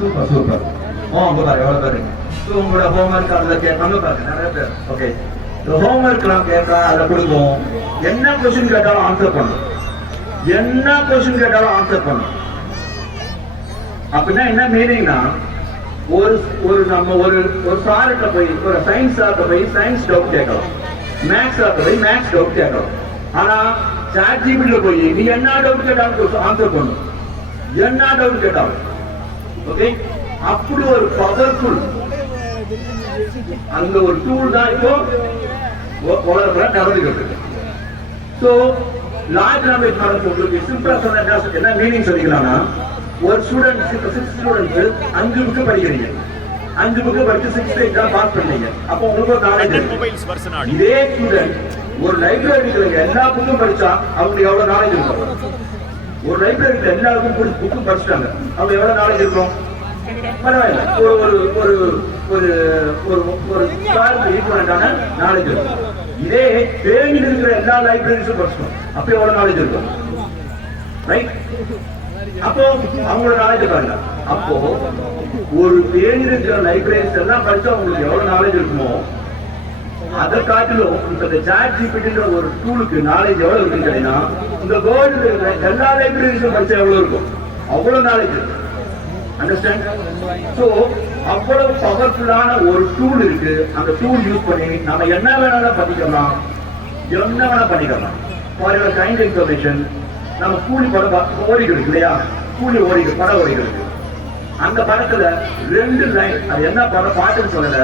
Super super ஓ அங்க பாரு எவ்வளவு பேரு ஸோ உங்களோட ஹோம்ஒர்க் பாருங்க நிறைய பேர் ஓகே கேட்டா அதை கொடுக்கும் என்ன கொஸ்டின் கேட்டாலும் ஆன்சர் பண்ணும் என்ன கொஸ்டின் கேட்டாலும் ஆன்சர் பண்ணும் அப்படின்னா என்ன மீனிங்னா ஒரு ஒரு நம்ம ஒரு ஒரு சார்கிட்ட போய் ஒரு சயின்ஸ் சார்கிட்ட போய் சயின்ஸ் டவுட் கேட்கலாம் மேக்ஸ் சார்கிட்ட போய் மேக்ஸ் டவுட் கேட்கலாம் ஆனா சாட் ஜிபிடில போய் நீ என்ன டவுட் கேட்டாலும் ஆன்சர் பண்ணும் என்ன டவுட் கேட்டாலும். ஓகே அப்படி ஒரு பவர்ஃபுல் அந்த ஒரு டூல் தான் இப்போ உலகத்துல நடந்துகிட்டு இருக்கு. ஸோ லார்ஜ் லாங்குவேஜ் மாடல் உங்களுக்கு சிம்பிளா சொன்ன என்ன- மீனிங் சொல்லிக்கலாம்னா ஒரு ஸ்டூடெண்ட் சிக்ஸ் ஸ்டூடெண்ட் அஞ்சு புக்கு படிக்கிறீங்க. அஞ்சு புக்கு படிச்சு சிக்ஸ் எக்ஸாம் பாஸ் பண்ணீங்க. அப்போ உங்களுக்கு ஒரு நாலேஜ் இதே ஸ்டூடெண்ட் ஒரு லைப்ரரியில எல்லா புக்கும் படிச்சா அவங்களுக்கு எவ்வளவு நாலேஜ் இருக்கும்? ஒரு லைப்ரரியில எல்லா புக்கும் புக்கும் படிச்சிட்டாங்க. அவங்க எவ்வளவு நாலேஜ் இருக்கும்? பரவாயில்ல. ஒரு ஒரு ஒரு ஒரு ஒரு ஒரு ஈக்குவலண்டான நாலேஜ் இருக்கும். இதே தேனியில் இருக்கிற எல்லா லைப்ரரிஸும் படிச்சோம் அப்ப எவ்வளவு நாலேஜ் இருக்கும்? ரைட் அப்போ அவங்களோட நாலேஜ் பாருங்க. அப்போ ஒரு தேனியில் இருக்கிற லைப்ரரிஸ் எல்லாம் படிச்சா அவங்களுக்கு எவ்வளவு நாலேஜ் இருக்குமோ அதை காட்டிலும் இப்ப இந்த சாட் ஜிபிடின்ற ஒரு டூலுக்கு நாலேஜ் எவ்வளவு இருக்குன்னு கேட்டீங்கன்னா இந்த வேர்ல்டு எல்லா லைப்ரரிஸும் படிச்சா எவ்வளவு இருக்கும்? அவ்வளவு நாலேஜ் அண்டர்ஸ்டாண்ட் சோ அவ்வளவு பவர்ஃபுல்லான ஒரு டூல் இருக்கு. அந்த டூல் யூஸ் பண்ணி நம்ம என்ன வேணாலும் பண்ணிக்கலாம். என்ன வேணா பண்ணிக்கலாம். ஃபார் யுவர் கைண்ட் இன்ஃபர்மேஷன் நம்ம கூலி படம் பா- இல்லையா? கூலி ஓடிகள் படம் ஓடிகள் அந்த படத்துல ரெண்டு லைன் அது என்ன படம் பாட்டுன்னு சொல்லல.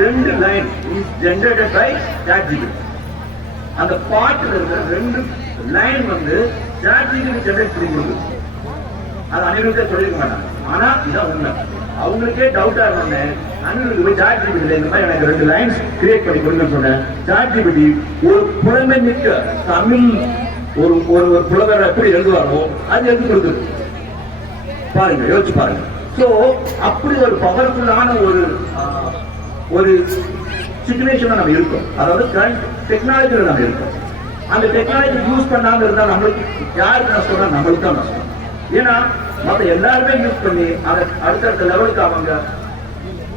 ரெண்டு line is generated by ChatGPT அந்த பாட்டுல இருக்கிற ரெண்டு லைன் வந்து சாட்ஜிபி ஜென்ரேட் பண்ணி கொடுக்குது. அது அனைவருக்கே சொல்லிருக்க மாட்டாங்க. ஆனா இதான் உண்மை. அவங்களுக்கே டவுட்டா இருந்தோன்னே அனிருக்கு போய் சாட் ஜிபிடி இந்த மாதிரி எனக்கு ரெண்டு லைன்ஸ் கிரியேட் பண்ணி கொடுங்கன்னு சொன்னேன். சாட் ஜிபிடி ஒரு புலமை மிக்க தமிழ் ஒரு ஒரு ஒரு புலவர் எப்படி எழுதுவாரோ அது எழுதி கொடுக்குது. பாருங்க யோசிச்சு பாருங்க. சோ அப்படி ஒரு பவர்ஃபுல்லான ஒரு ஒரு சுச்சுவேஷன்ல நம்ம இருக்கோம். அதாவது கரண்ட் டெக்னாலஜியில நம்ம இருக்கோம். அந்த டெக்னாலஜி யூஸ் பண்ணாம இருந்தா நம்மளுக்கு யாருக்கு நஷ்டம்னா நம்மளுக்கு தான் நஷ்டம் ஏன்னா மற்ற எல்லாருமே யூஸ் பண்ணி அதை அடுத்தடுத்த லெவலுக்கு அவங்க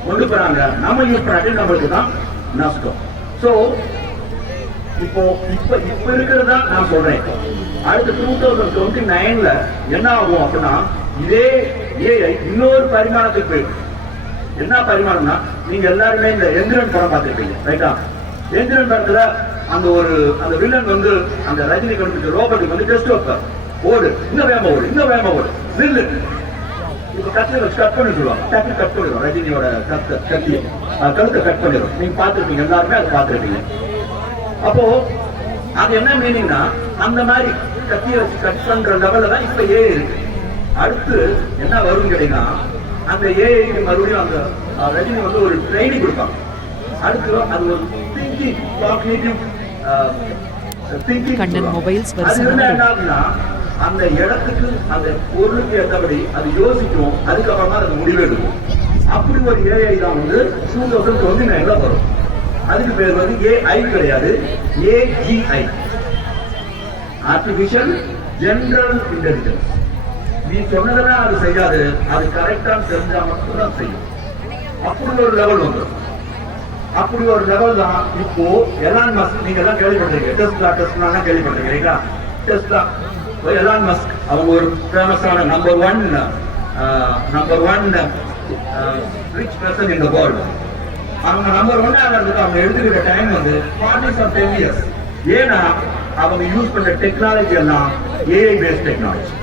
கொண்டு போறாங்க. நம்ம யூஸ் பண்ணாட்டி நம்மளுக்கு தான் நஷ்டம். சோ இப்போ இப்ப இப்ப இருக்கிறதா நான் சொல்றேன். அடுத்த டூ தௌசண்ட் டுவெண்ட்டி நைன்ல என்ன ஆகும் அப்படின்னா இதே ஏஐ இன்னொரு பரிமாணத்துக்கு போயிடும் என்ன பரிமாணம்னா நீங்க எல்லாருமே இந்த எந்திரன் படம் பார்த்துருப்பீங்க ரைட்டா எந்திரன் படத்துல அந்த ஒரு அந்த வில்லன் வந்து அந்த ரஜினி கண்டுபிடிச்ச ரோபோட்டுக்கு வந்து டெஸ்ட் வைப்பார். ஓடு இந்த வேம ஓடு இந்த வேகமா ஓடு நில்லு. இப்ப கத்தில வச்சு கட் பண்ணி சொல்லுவாங்க டக்கு கட் பண்ணிடும் ரஜினியோட கத்த கத்தி கழுத்தை கட் பண்ணிடும் நீங்க பாத்துருப்பீங்க எல்லாருமே அதை பாத்துருப்பீங்க அப்போ அது என்ன மீனிங்னா அந்த மாதிரி கத்திய வச்சு கட் பண்ற லெவல்ல தான் இப்ப ஏ இருக்கு. அடுத்து என்ன வரும் கேட்டீங்கன்னா அந்த ஏஐக்கு மறுபடியும் அந்த ரஜினி வந்து ஒரு ட்ரைனிங் கொடுப்பாங்க. அடுத்து அது ஒரு thinking cognitive thinking Kannan mobiles அது வருஷம் இருந்தா என்ன ஆகும்னா அந்த இடத்துக்கு அந்த பொருளுக்கு ஏற்றபடி அது யோசிக்கும். அதுக்கப்புறமா அது முடிவெடுக்கும் அப்படி ஒரு ஏஐ தான் வந்து டூ தௌசண்ட் டுவெண்ட்டி நைன்ல வரும். அதுக்கு பேர் வந்து ஏஐ கிடையாது ஏஜிஐ ஆர்டிபிஷியல் ஜெனரல் இன்டெலிஜென்ஸ் நீ சொன்னதெல்லாம் அது செய்யாது. அது கரெக்டா தெரிஞ்சா மட்டும்தான் செய்யும். அப்படி ஒரு லெவல் வந்துடும் அப்படி ஒரு லெவல் தான் இப்போ எலான் மஸ்க் நீங்க எல்லாம் கேள்விப்பட்டிருக்கீங்க டெஸ்லா டெஸ்லா கேள்விப்பட்டிருக்கீங்களா டெஸ்லா எலான் மஸ்க் அவங்க ஒரு ஃபேமஸான number one number one rich person in the world அவங்க நம்பர் ஒன் ஆகிறதுக்கு அவங்க எழுதுகிற டைம் வந்து ஃபார்ட்டி ஆஃப் டென் இயர்ஸ் ஏன்னா அவங்க யூஸ் பண்ற டெக்னாலஜி எல்லாம் ஏஐ பேஸ்ட் டெக்னாலஜி